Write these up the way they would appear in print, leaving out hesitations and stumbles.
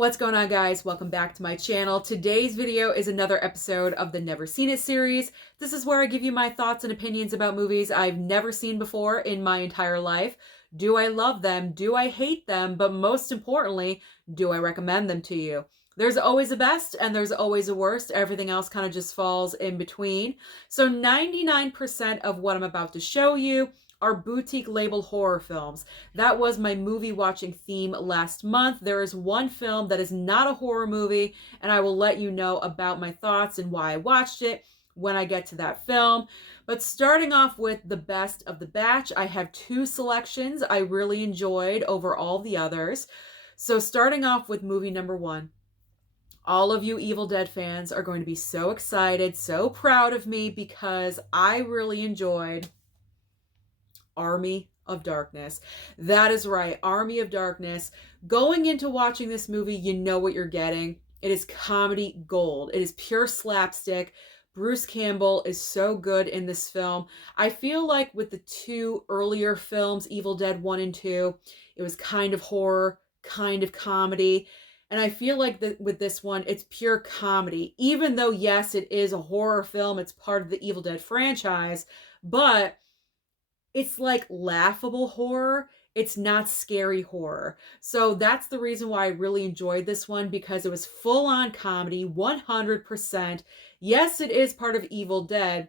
What's going on, guys? Welcome back to my channel. Today's video is another episode of the Never Seen It series. This is where I give you my thoughts and opinions about movies I've never seen before in my entire life. Do I love them? Do I hate them? But most importantly, do I recommend them to you? There's always a best and there's always a worst. Everything else kind of just falls in between. So 99% of what I'm about to show you are boutique label horror films. That was my movie watching theme last month. There is one film that is not a horror movie, and I will let you know about my thoughts and why I watched it when I get to that film. But starting off with the best of the batch, I have two selections I really enjoyed over all the others. So starting off with movie number one. All of you Evil Dead fans are going to be so excited, so proud of me, because I really enjoyed Army of Darkness. That is right, Army of Darkness. Going into watching this movie, you know what you're getting. It is comedy gold. It is pure slapstick. Bruce Campbell is so good in this film. I feel like with the two earlier films, Evil Dead 1 and 2, it was kind of horror, kind of comedy. And I feel like with this one, it's pure comedy. Even though, yes, it is a horror film, it's part of the Evil Dead franchise, but it's like laughable horror. It's not scary horror. So that's the reason why I really enjoyed this one, because it was full-on comedy, 100%. Yes, it is part of Evil Dead,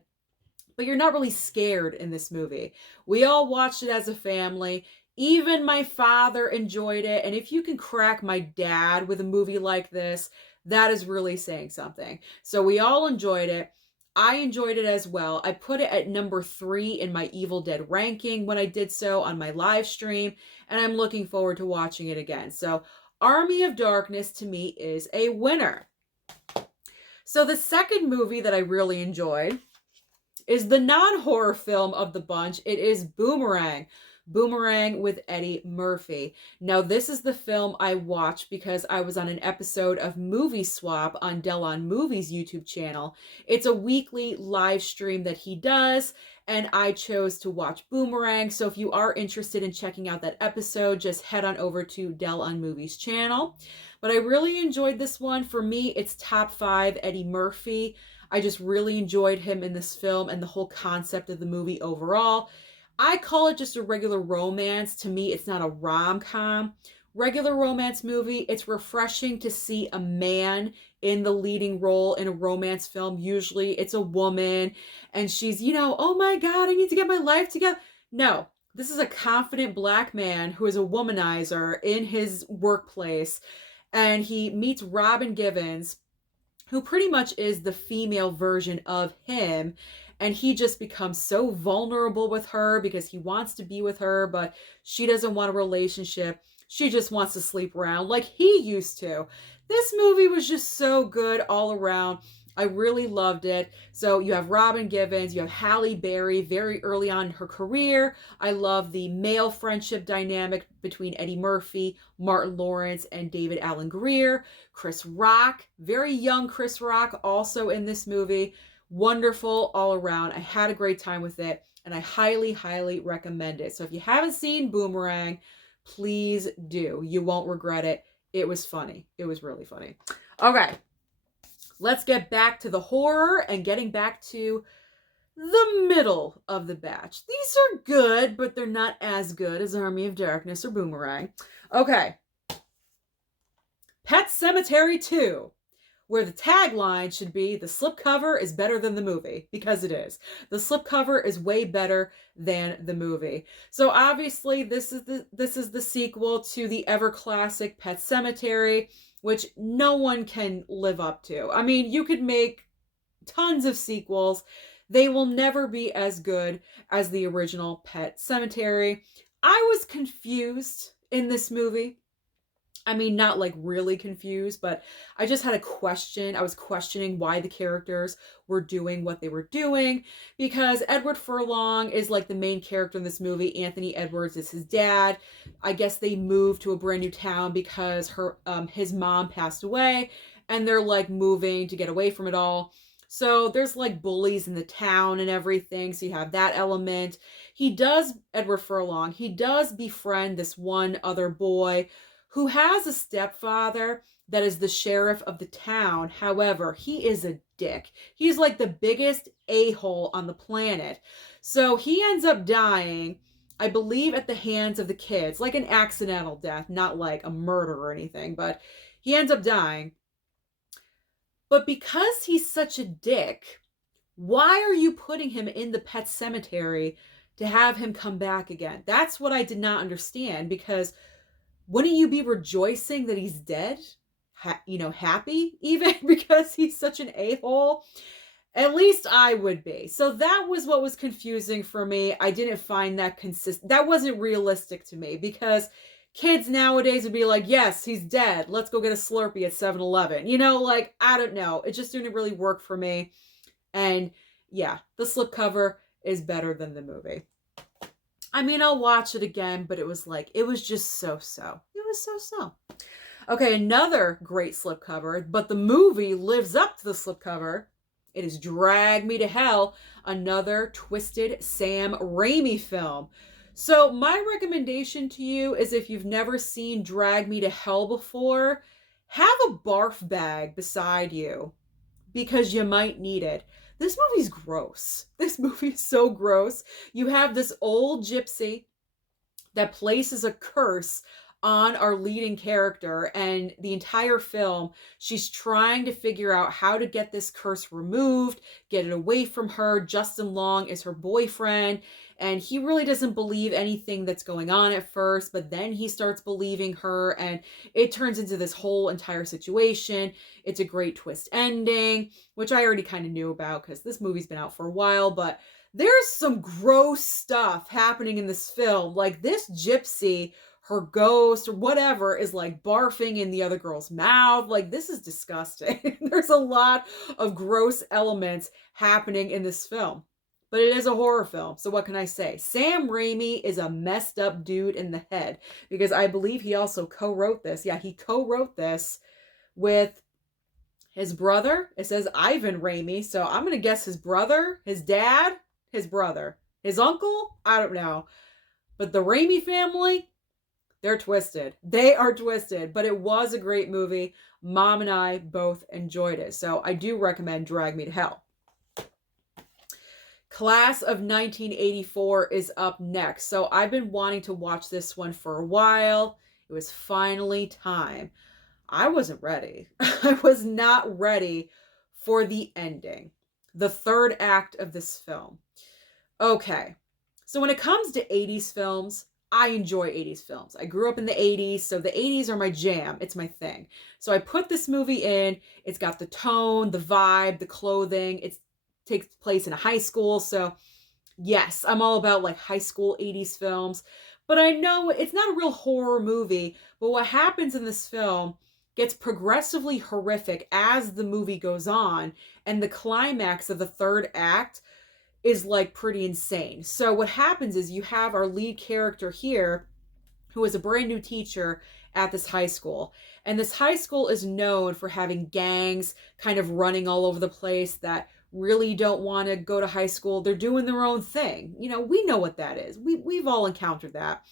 but you're not really scared in this movie. We all watched it as a family. Even my father enjoyed it. And if you can crack my dad with a movie like this, that is really saying something. So we all enjoyed it. I enjoyed it as well. I put it at number 3 in my Evil Dead ranking when I did so on my live stream, and I'm looking forward to watching it again. So Army of Darkness to me is a winner. So the second movie that I really enjoyed is the non-horror film of the bunch. It is Boomerang. Boomerang with Eddie Murphy. Now, this is the film I watched because I was on an episode of Movie Swap on Del on Movies YouTube channel. It's a weekly live stream that he does, and I chose to watch Boomerang. So if you are interested in checking out that episode, just head on over to Del on Movies channel. But I really enjoyed this one. For me, it's top 5 Eddie Murphy. I just really enjoyed him in this film and the whole concept of the movie overall. I call it just a regular romance. To me, it's not a rom-com. Regular romance movie. It's refreshing to see a man in the leading role in a romance film. Usually it's a woman and she's, oh my God, I need to get my life together. No, this is a confident black man who is a womanizer in his workplace, and he meets Robin Givens, who pretty much is the female version of him. And he just becomes so vulnerable with her because he wants to be with her, but she doesn't want a relationship. She just wants to sleep around like he used to. This movie was just so good all around. I really loved it. So you have Robin Givens, you have Halle Berry very early on in her career. I love the male friendship dynamic between Eddie Murphy, Martin Lawrence, and David Alan Grier. Chris Rock, very young Chris Rock, also in this movie. Wonderful all around. I had a great time with it, and I highly, highly recommend it. So if you haven't seen Boomerang, please do. You won't regret it. It was funny. It was really funny. Okay, let's get back to the horror and getting back to the middle of the batch. These are good, but they're not as good as Army of Darkness or Boomerang. Okay. Pet Sematary 2. Where the tagline should be, the slipcover is better than the movie, because it is. The slipcover is way better than the movie. So obviously this is the sequel to the ever classic Pet Sematary, which no one can live up to. I mean, you could make tons of sequels. They will never be as good as the original Pet Sematary. I was confused in this movie. I mean, not like really confused, but I just had a question. I was questioning why the characters were doing what they were doing, because Edward Furlong is like the main character in this movie. Anthony Edwards is his dad. I guess they moved to a brand new town because his mom passed away, and they're like moving to get away from it all. So there's like bullies in the town and everything. So you have that element. Edward Furlong, he does befriend this one other boy who has a stepfather, that is the sheriff of the town. However, he is a dick. He's like the biggest a-hole on the planet. So he ends up dying, I believe, at the hands of the kids, like an accidental death, not like a murder or anything, but he ends up dying. But because he's such a dick, why are you putting him in the pet cemetery to have him come back again? That's what I did not understand, because wouldn't you be rejoicing that he's dead? Happy even because he's such an a-hole? At least I would be. So that was what was confusing for me. I didn't find that consistent. That wasn't realistic to me, because kids nowadays would be like, yes, he's dead. Let's go get a Slurpee at 7-Eleven. Like, I don't know. It just didn't really work for me. And yeah, the slipcover is better than the movie. I mean, I'll watch it again, but it was just so-so. It was so-so. Okay, another great slipcover, but the movie lives up to the slipcover. It is Drag Me to Hell, another twisted Sam Raimi film. So my recommendation to you is, if you've never seen Drag Me to Hell before, have a barf bag beside you, because you might need it. This movie's gross. This movie is so gross. You have this old gypsy that places a curse on our leading character, and the entire film, she's trying to figure out how to get this curse removed, get it away from her. Justin Long is her boyfriend, and he really doesn't believe anything that's going on at first, but then he starts believing her, and it turns into this whole entire situation. It's a great twist ending, which I already kind of knew about because this movie's been out for a while, but there's some gross stuff happening in this film. Like, this gypsy, her ghost or whatever, is like barfing in the other girl's mouth. Like, this is disgusting. There's a lot of gross elements happening in this film, but it is a horror film. So what can I say? Sam Raimi is a messed up dude in the head, because I believe he also co-wrote this. Yeah, he co-wrote this with his brother. It says Ivan Raimi, so I'm going to guess his brother, his dad, his brother, his uncle. I don't know. But the Raimi family, they're twisted. They are twisted, but it was a great movie. Mom and I both enjoyed it. So I do recommend Drag Me to Hell. Class of 1984 is up next. So I've been wanting to watch this one for a while. It was finally time. I wasn't ready. I was not ready for the ending, the third act of this film. Okay, so when it comes to 80s films, I enjoy 80s films. I grew up in the 80s, so the 80s are my jam. It's my thing. So I put this movie in. It's got the tone, the vibe, the clothing. It takes place in a high school. So yes, I'm all about like high school 80s films. But I know it's not a real horror movie. But what happens in this film gets progressively horrific as the movie goes on. And the climax of the third act is like pretty insane. So what happens is, you have our lead character here, who is a brand new teacher at this high school. And this high school is known for having gangs kind of running all over the place that really don't want to go to high school. They're doing their own thing. We know what that is. We've all encountered that.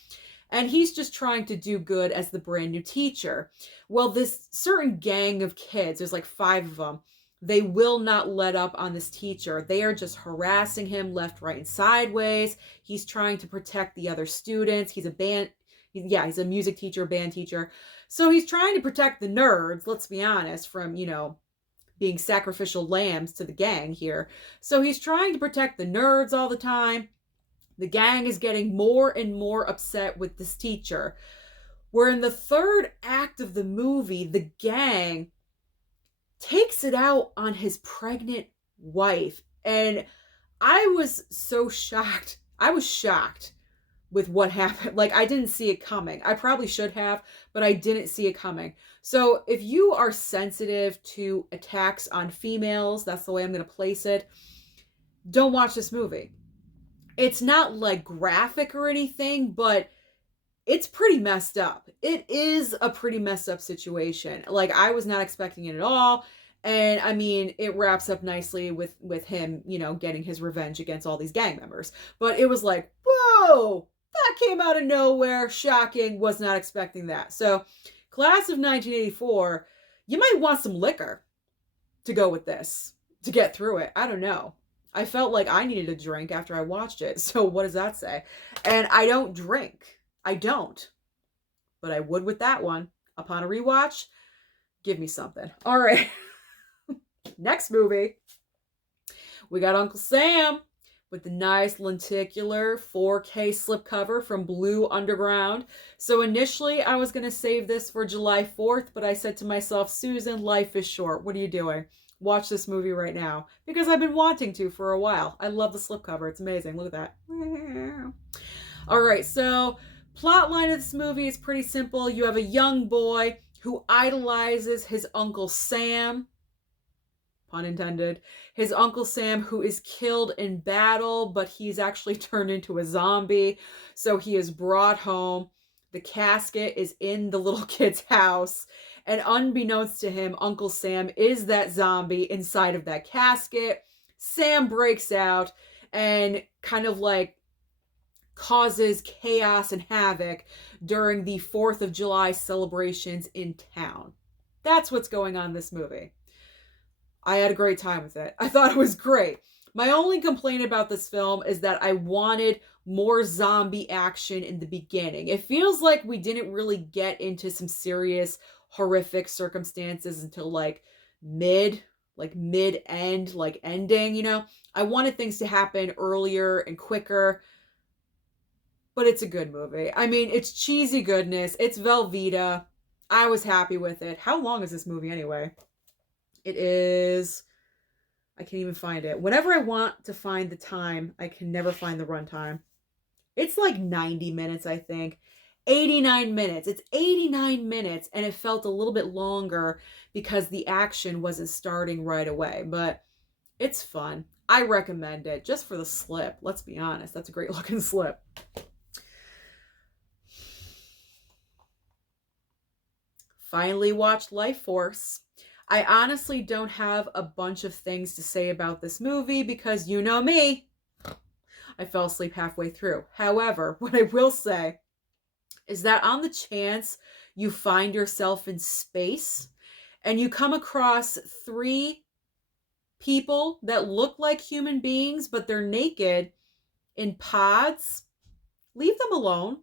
And he's just trying to do good as the brand new teacher. Well, this certain gang of kids, there's like 5 of them, they will not let up on this teacher. They are just harassing him left, right, and sideways. He's trying to protect the other students. He's a music teacher, band teacher. So he's trying to protect the nerds, let's be honest, from, being sacrificial lambs to the gang here. So he's trying to protect the nerds all the time. The gang is getting more and more upset with this teacher. Where in the third act of the movie, the gang takes it out on his pregnant wife. And I was so shocked. I was shocked with what happened. Like, I didn't see it coming. I probably should have, but I didn't see it coming. So if you are sensitive to attacks on females, that's the way I'm going to place it, don't watch this movie. It's not like graphic or anything, but it's pretty messed up. It is a pretty messed up situation. Like, I was not expecting it at all. And I mean, it wraps up nicely with him, getting his revenge against all these gang members. But it was like, whoa, that came out of nowhere. Shocking. Was not expecting that. So Class of 1984, You might want some liquor to go with this, to get through it. I don't know. I felt like I needed a drink after I watched it. So what does that say? And I don't drink. I don't. But I would with that one. Upon a rewatch, give me something. All right. Next movie. We got Uncle Sam with the nice lenticular 4K slipcover from Blue Underground. So initially I was going to save this for July 4th, but I said to myself, Susan, life is short. What are you doing? Watch this movie right now. Because I've been wanting to for a while. I love the slipcover. It's amazing. Look at that. All right, so plot line of this movie is pretty simple. You have a young boy who idolizes his Uncle Sam, pun intended, his Uncle Sam, who is killed in battle, but he's actually turned into a zombie. So he is brought home. The casket is in the little kid's house. And unbeknownst to him, Uncle Sam is that zombie inside of that casket. Sam breaks out and kind of like causes chaos and havoc during the 4th of July celebrations in town. That's what's going on in this movie. I had a great time with it. I thought it was great. My only complaint about this film is that I wanted more zombie action in the beginning. It feels like we didn't really get into some serious horrific circumstances until like mid-end, like ending, you know? I wanted things to happen earlier and quicker. But it's a good movie. I mean, it's cheesy goodness. It's Velveeta. I was happy with it. How long is this movie anyway? It is... I can't even find it. Whenever I want to find the time, I can never find the runtime. It's like 90 minutes, I think. 89 minutes. It's 89 minutes, and it felt a little bit longer because the action wasn't starting right away. But it's fun. I recommend it just for the slip. Let's be honest. That's a great looking slip. Finally watched Life Force. I honestly don't have a bunch of things to say about this movie because you know me. I fell asleep halfway through. However, what I will say is that on the chance you find yourself in space and you come across 3 people that look like human beings, but they're naked in pods, leave them alone.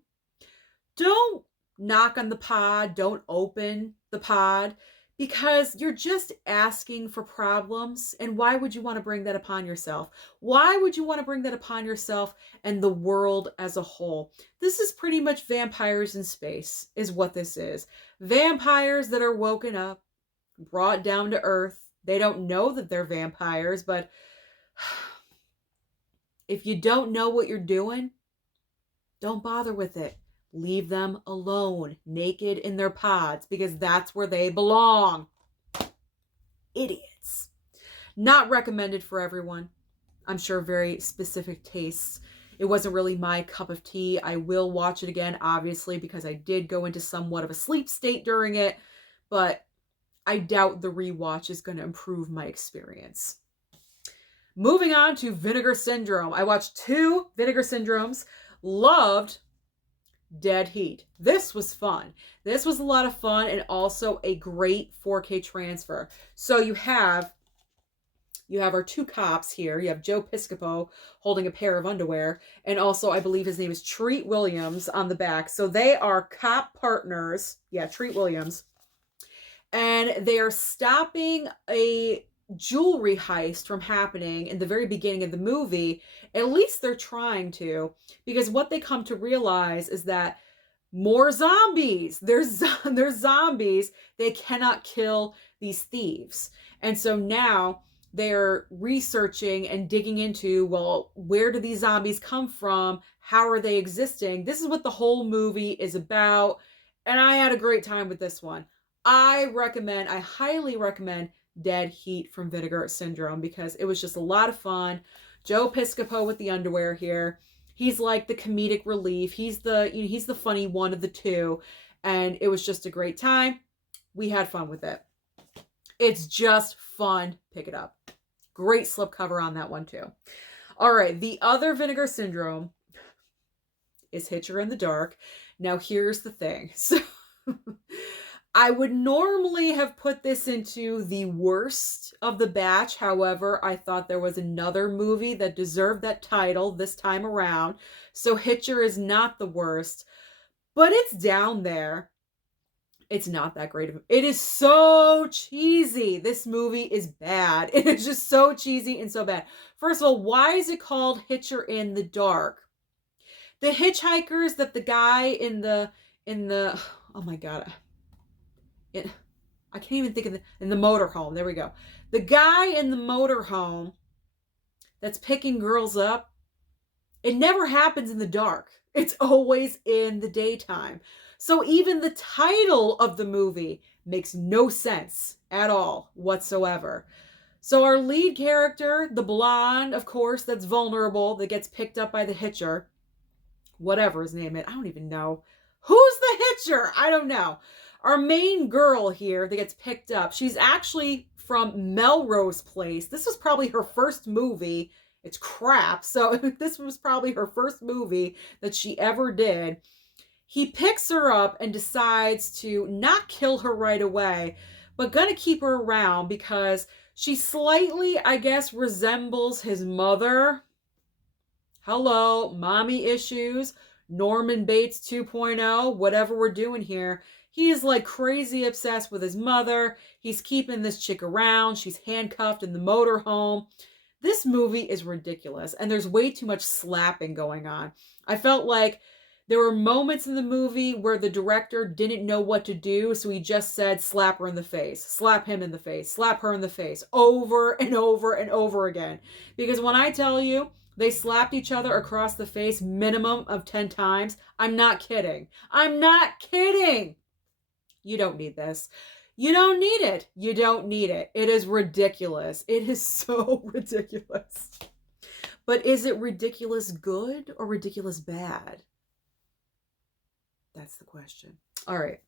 Don't knock on the pod. Don't open the pod. Because you're just asking for problems. And why would you want to bring that upon yourself? Why would you want to bring that upon yourself and the world as a whole? This is pretty much vampires in space, is what this is. Vampires that are woken up, brought down to earth. They don't know that they're vampires, but if you don't know what you're doing, don't bother with it. Leave them alone, naked in their pods, because that's where they belong. Idiots. Not recommended for everyone. I'm sure very specific tastes. It wasn't really my cup of tea. I will watch it again, obviously, because I did go into somewhat of a sleep state during it, but I doubt the rewatch is going to improve my experience. Moving on to Vinegar Syndrome. I watched 2 Vinegar Syndromes. Loved Dead Heat. This was fun. This was a lot of fun and also a great 4K transfer. So you have our 2 cops here. You have Joe Piscopo holding a pair of underwear, and also I believe his name is Treat Williams on the back. So they are cop partners. Yeah, Treat Williams. And they are stopping a jewelry heist from happening in the very beginning of the movie. At least they're trying to, because what they come to realize is that more zombies. There's zombies. They cannot kill these thieves. And so now they're researching and digging into, well, where do these zombies come from? How are they existing? This is what the whole movie is about. And I had a great time with this one. I highly recommend Dead Heat from Vinegar Syndrome because it was just a lot of fun. Joe Piscopo with the underwear here. He's like the comedic relief. He's the funny one of the 2. And it was just a great time. We had fun with it. It's just fun. Pick it up. Great slipcover on that one too. All right. The other Vinegar Syndrome is Hitcher in the Dark. Now here's the thing. So I would normally have put this into the worst of the batch. However, I thought there was another movie that deserved that title this time around. So Hitcher is not the worst, but it's down there. It's not that great. It is so cheesy. This movie is bad. It is just so cheesy and so bad. First of all, why is it called Hitcher in the Dark? The hitchhikers that the guy in the oh my god, I can't even think of in the motorhome. There we go. The guy in the motorhome that's picking girls up, it never happens in the dark. It's always in the daytime. So even the title of the movie makes no sense at all whatsoever. So our lead character, the blonde, of course, that's vulnerable, that gets picked up by the Hitcher, whatever his name is, I don't even know. Who's the Hitcher? I don't know. Our main girl here that gets picked up, she's actually from Melrose Place. This was probably her first movie. It's crap. So this was probably her first movie that she ever did. He picks her up and decides to not kill her right away, but gonna keep her around because she slightly, I guess, resembles his mother. Hello, mommy issues, Norman Bates 2.0, whatever we're doing here. He is like crazy obsessed with his mother. He's keeping this chick around. She's handcuffed in the motorhome. This movie is ridiculous, and there's way too much slapping going on. I felt like there were moments in the movie where the director didn't know what to do, so he just said, slap her in the face, slap him in the face, slap her in the face, over and over and over again. Because when I tell you, they slapped each other across the face minimum of 10 times, I'm not kidding. I'm not kidding. You don't need this. You don't need it. You don't need it. It is ridiculous. It is so ridiculous. But is it ridiculous good or ridiculous bad? That's the question. All right.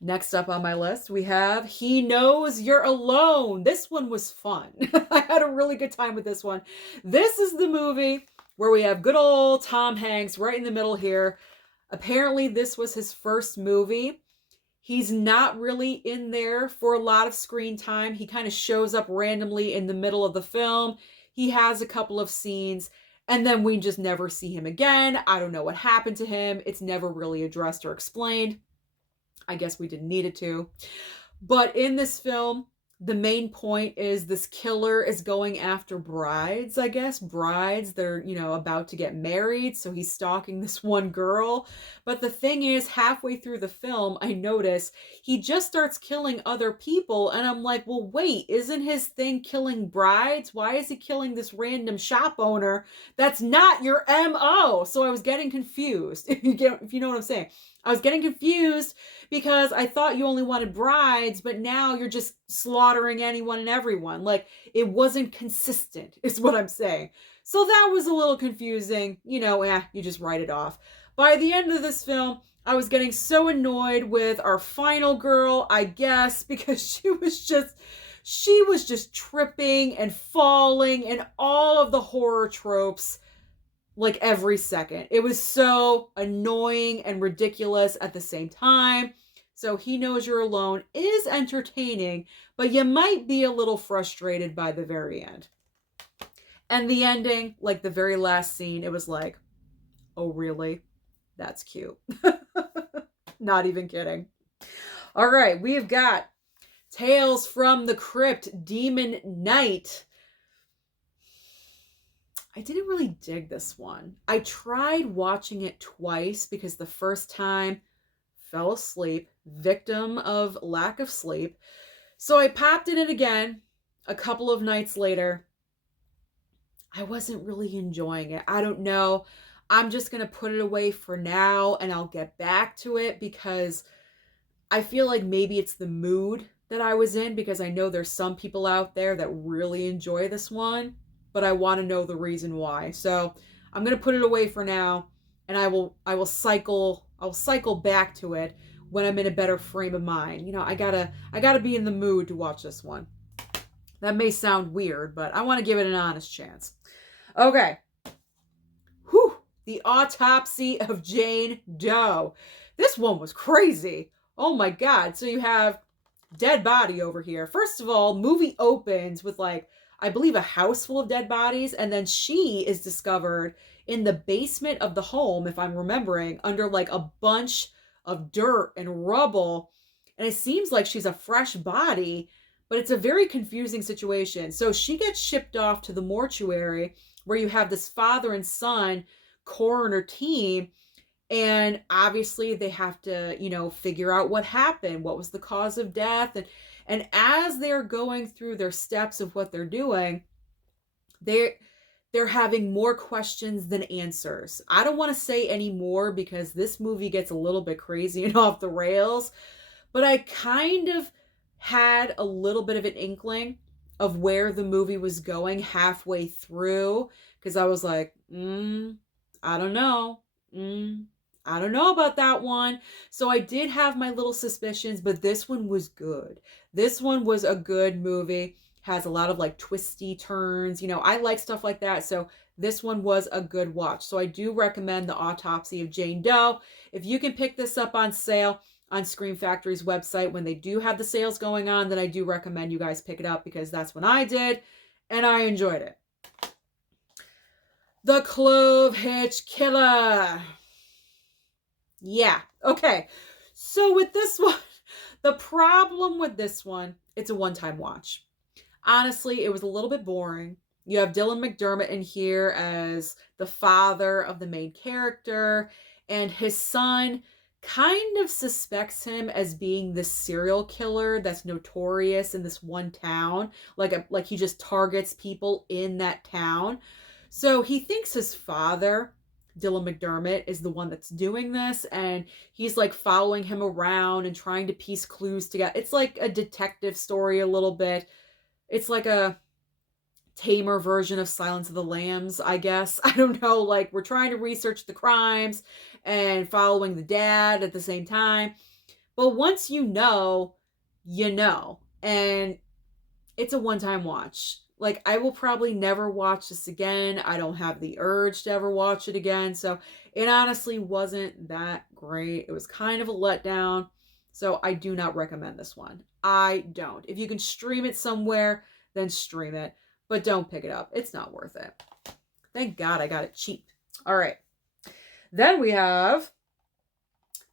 Next up on my list, we have He Knows You're Alone. This one was fun. I had a really good time with this one. This is the movie where we have good old Tom Hanks right in the middle here. Apparently, this was his first movie. He's not really in there for a lot of screen time. He kind of shows up randomly in the middle of the film. He has a couple of scenes, and then we just never see him again. I don't know what happened to him. It's never really addressed or explained. I guess we didn't need it to. But in this film, the main point is this killer is going after brides, I guess. Brides, they're, about to get married. So he's stalking this one girl. But the thing is, halfway through the film, I notice he just starts killing other people. And I'm like, well, wait, isn't his thing killing brides? Why is he killing this random shop owner? That's not your MO. So I was getting confused, if you know what I'm saying. I was getting confused because I thought you only wanted brides, but now you're just slaughtering anyone and everyone. Like, it wasn't consistent, is what I'm saying. So that was a little confusing. You just write it off. By the end of this film, I was getting so annoyed with our final girl, I guess, because she was just tripping and falling and all of the horror tropes. Like every second. It was so annoying and ridiculous at the same time. So He Knows You're Alone is entertaining, but you might be a little frustrated by the very end. And the ending, like the very last scene, it was like, oh really? That's cute. Not even kidding. All right, we've got Tales from the Crypt, Demon Knight. I didn't really dig this one. I tried watching it twice because the first time fell asleep, victim of lack of sleep. So I popped in it again a couple of nights later. I wasn't really enjoying it. I don't know. I'm just going to put it away for now and I'll get back to it because I feel like maybe it's the mood that I was in, because I know there's some people out there that really enjoy this one. But I want to know the reason why. So I'm going to put it away for now, and I will cycle back to it when I'm in a better frame of mind. I gotta be in the mood to watch this one. That may sound weird, but I want to give it an honest chance. Okay. The Autopsy of Jane Doe. This one was crazy. Oh my God. So you have dead body over here. First of all, movie opens with like, I believe a house full of dead bodies, and then she is discovered in the basement of the home, if I'm remembering, under like a bunch of dirt and rubble. And it seems like she's a fresh body, but it's a very confusing situation. So she gets shipped off to the mortuary where you have this father and son coroner team, and obviously they have to, figure out what happened, what was the cause of death. And as they're going through their steps of what they're doing, they're having more questions than answers. I don't want to say any more because this movie gets a little bit crazy and off the rails, but I kind of had a little bit of an inkling of where the movie was going halfway through, because I was like, I don't know. I don't know about that one. So I did have my little suspicions, but this one was good. This one was a good movie. Has a lot of like twisty turns. I like stuff like that. So this one was a good watch. So I do recommend The Autopsy of Jane Doe. If you can pick this up on sale on Scream Factory's website when they do have the sales going on, then I do recommend you guys pick it up, because that's when I did and I enjoyed it. The Clove Hitch Killer. Yeah. Okay. So with this one, the problem with this one, it's a one-time watch. Honestly, it was a little bit boring. You have Dylan McDermott in here as the father of the main character, and his son kind of suspects him as being the serial killer that's notorious in this one town. Like he just targets people in that town. So he thinks his father, Dylan McDermott, is the one that's doing this, and he's like following him around and trying to piece clues together. It's like a detective story a little bit. It's like a tamer version of Silence of the Lambs, I guess. I don't know, like we're trying to research the crimes and following the dad at the same time. But once you know, and it's a one-time watch. Like, I will probably never watch this again. I don't have the urge to ever watch it again. So it honestly wasn't that great. It was kind of a letdown. So I do not recommend this one. I don't. If you can stream it somewhere, then stream it. But don't pick it up. It's not worth it. Thank God I got it cheap. All right. Then we have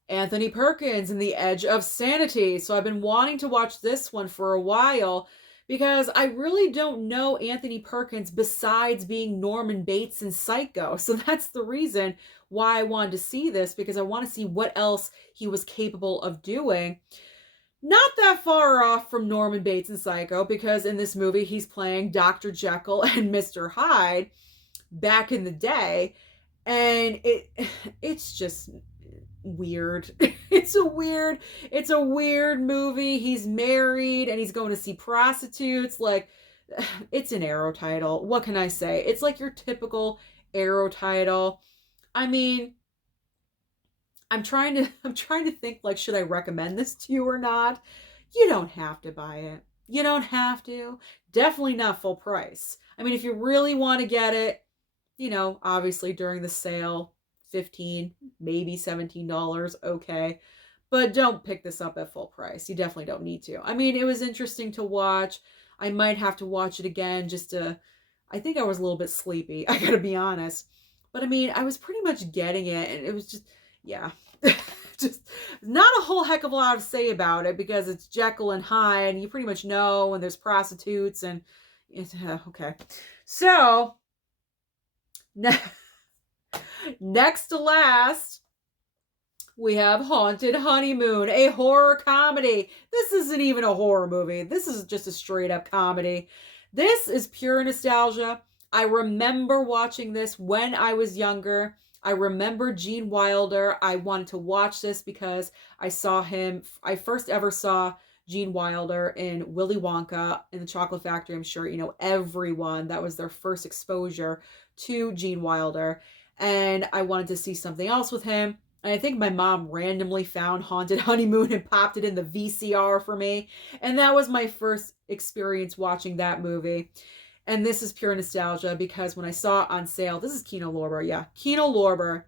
Anthony Perkins in The Edge of Sanity. So I've been wanting to watch this one for a while, because I really don't know Anthony Perkins besides being Norman Bates in Psycho. So that's the reason why I wanted to see this, because I want to see what else he was capable of doing. Not that far off from Norman Bates in Psycho, because in this movie he's playing Dr. Jekyll and Mr. Hyde back in the day. And it's just weird. It's a weird movie. He's married and he's going to see prostitutes. Like, it's an Arrow title. What can I say? It's like your typical Arrow title. I mean, I'm trying to think, like, should I recommend this to you or not? You don't have to buy it. You don't have to. Definitely not full price. I mean, if you really want to get it, obviously during the sale, $15, maybe $17, okay. But don't pick this up at full price. You definitely don't need to. I mean, it was interesting to watch. I might have to watch it again I think I was a little bit sleepy, I gotta be honest. But I mean, I was pretty much getting it, and it was just, yeah. Just not a whole heck of a lot to say about it, because it's Jekyll and Hyde, and you pretty much know, and there's prostitutes, and okay. So, next to last, we have Haunted Honeymoon, a horror comedy. This isn't even a horror movie. This is just a straight up comedy. This is pure nostalgia. I remember watching this when I was younger. I remember Gene Wilder. I wanted to watch this because I first ever saw Gene Wilder in Willy Wonka in the Chocolate Factory. I'm sure, everyone, that was their first exposure to Gene Wilder. And I wanted to see something else with him. And I think my mom randomly found Haunted Honeymoon and popped it in the VCR for me. And that was my first experience watching that movie. And this is pure nostalgia, because when I saw it on sale, this is Kino Lorber. Yeah, Kino Lorber.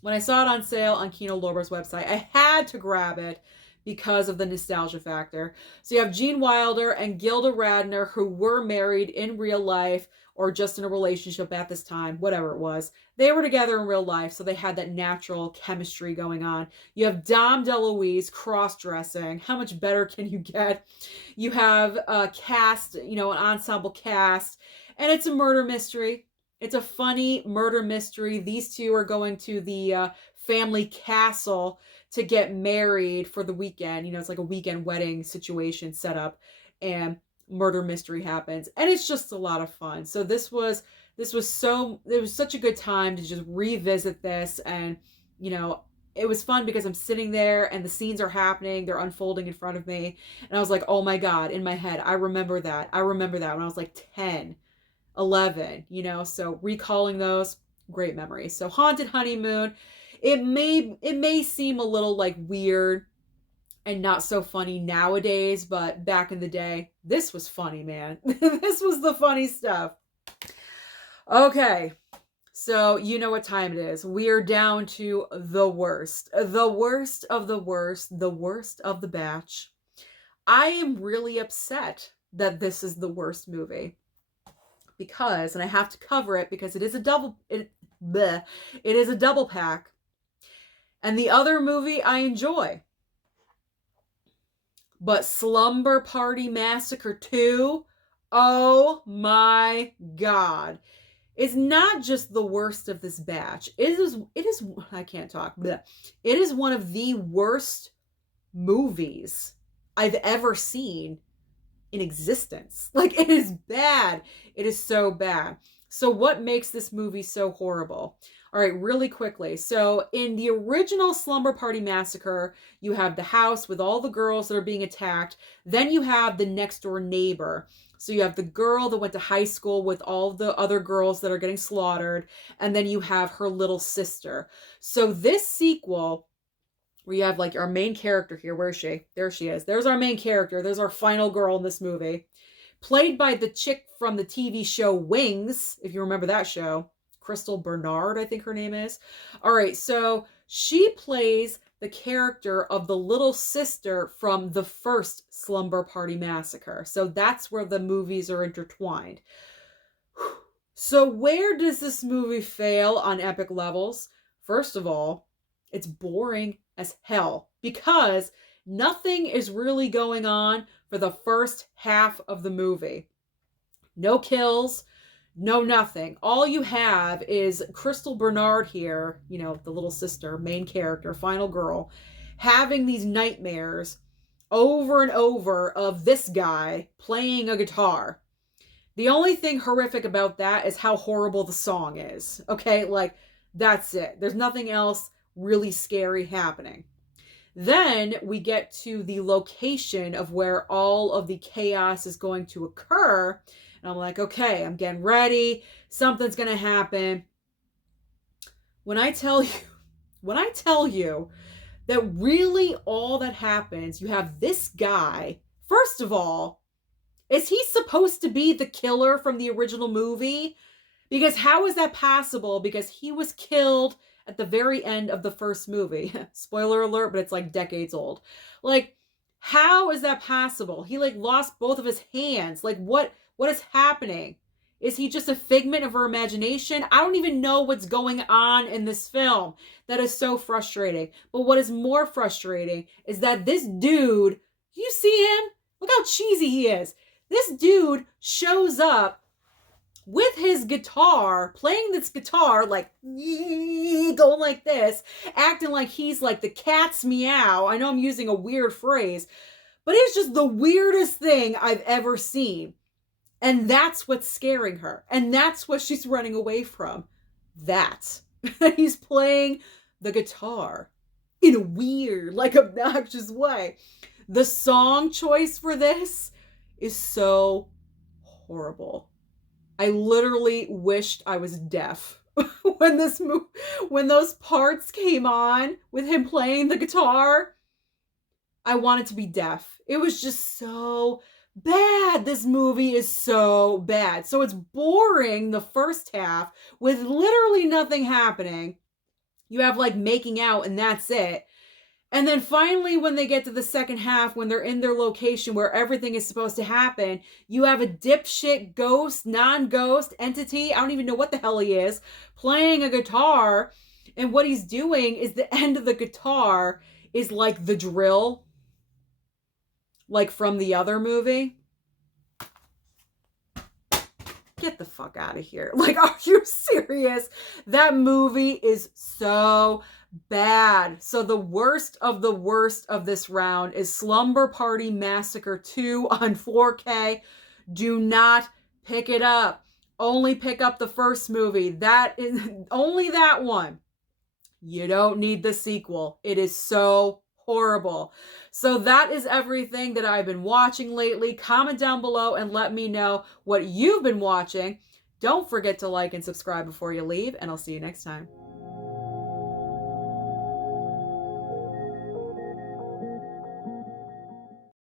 When I saw it on sale on Kino Lorber's website, I had to grab it because of the nostalgia factor. So you have Gene Wilder and Gilda Radner, who were married in real life or just in a relationship at this time, whatever it was. They were together in real life, so they had that natural chemistry going on. You have Dom DeLuise cross-dressing. How much better can you get? You have a cast, an ensemble cast, and it's a murder mystery. It's a funny murder mystery. These two are going to the family castle to get married for the weekend. It's like a weekend wedding situation set up, and murder mystery happens, and it's just a lot of fun. So it was such a good time to just revisit this, and it was fun because I'm sitting there and the scenes are happening, they're unfolding in front of me, and I was like, oh my god, in my head, I remember that when I was like 10, 11, so recalling those, great memories. So Haunted Honeymoon, it may seem a little like weird and not so funny nowadays, but back in the day, this was funny, man. This was the funny stuff. Okay, so you know what time it is. We are down to the worst. The worst of the worst. The worst of the batch. I am really upset that this is the worst movie. Because, and I have to cover it because it is a double pack. And the other movie I enjoy. But Slumber Party Massacre 2, oh my god. It's not just the worst of this batch. It is I can't talk. Bleh. It is one of the worst movies I've ever seen in existence. Like, it is bad. It is so bad. So what makes this movie so horrible? All right, really quickly. So in the original Slumber Party Massacre, you have the house with all the girls that are being attacked. Then you have the next door neighbor. So you have the girl that went to high school with all the other girls that are getting slaughtered. And then you have her little sister. So this sequel, where you have like our main character here. Where is she? There she is. There's our main character. There's our final girl in this movie. Played by the chick from the TV show Wings, if you remember that show. Crystal Bernard, I think her name is. All right, so she plays the character of the little sister from the first Slumber Party Massacre. So that's where the movies are intertwined. So where does this movie fail on epic levels? First of all, it's boring as hell because nothing is really going on for the first half of the movie. No kills, no nothing. All you have is Crystal Bernard here, the little sister, main character, final girl, having these nightmares over and over of this guy playing a guitar. The only thing horrific about that is how horrible the song is. Okay, like, that's it. There's nothing else really scary happening. Then we get to the location of where all of the chaos is going to occur. And I'm like, okay, I'm getting ready. Something's going to happen. When I tell you that really all that happens, you have this guy. First of all, is he supposed to be the killer from the original movie? Because how is that possible? Because he was killed at the very end of the first movie. Spoiler alert, but it's like decades old. Like, how is that possible? He like lost both of his hands. Like, what is happening? Is he just a figment of her imagination? I don't even know what's going on in this film. That is so frustrating. But what is more frustrating is that this dude, you see him? Look how cheesy he is. This dude shows up with his guitar, playing this guitar, like, going like this, acting like he's like the cat's meow. I know I'm using a weird phrase, but it's just the weirdest thing I've ever seen. And that's what's scaring her. And that's what she's running away from. That. He's playing the guitar in a weird, like, obnoxious way. The song choice for this is so horrible. I literally wished I was deaf when those parts came on with him playing the guitar. I wanted to be deaf. It was just so bad. This movie is so bad. So it's boring the first half with literally nothing happening. You have like making out and that's it. And then finally, when they get to the second half, when they're in their location where everything is supposed to happen, you have a dipshit ghost, non-ghost entity, I don't even know what the hell he is, playing a guitar. And what he's doing is the end of the guitar is like the drill, like from the other movie. Get the fuck out of here. Like, are you serious? That movie is so bad. So the worst of this round is Slumber Party Massacre 2 on 4K. Do not pick it up. Only pick up the first movie. That is only that one. You don't need the sequel. It is so horrible. So that is everything that I've been watching lately. Comment down below and let me know what you've been watching. Don't forget to like and subscribe before you leave, and I'll see you next time.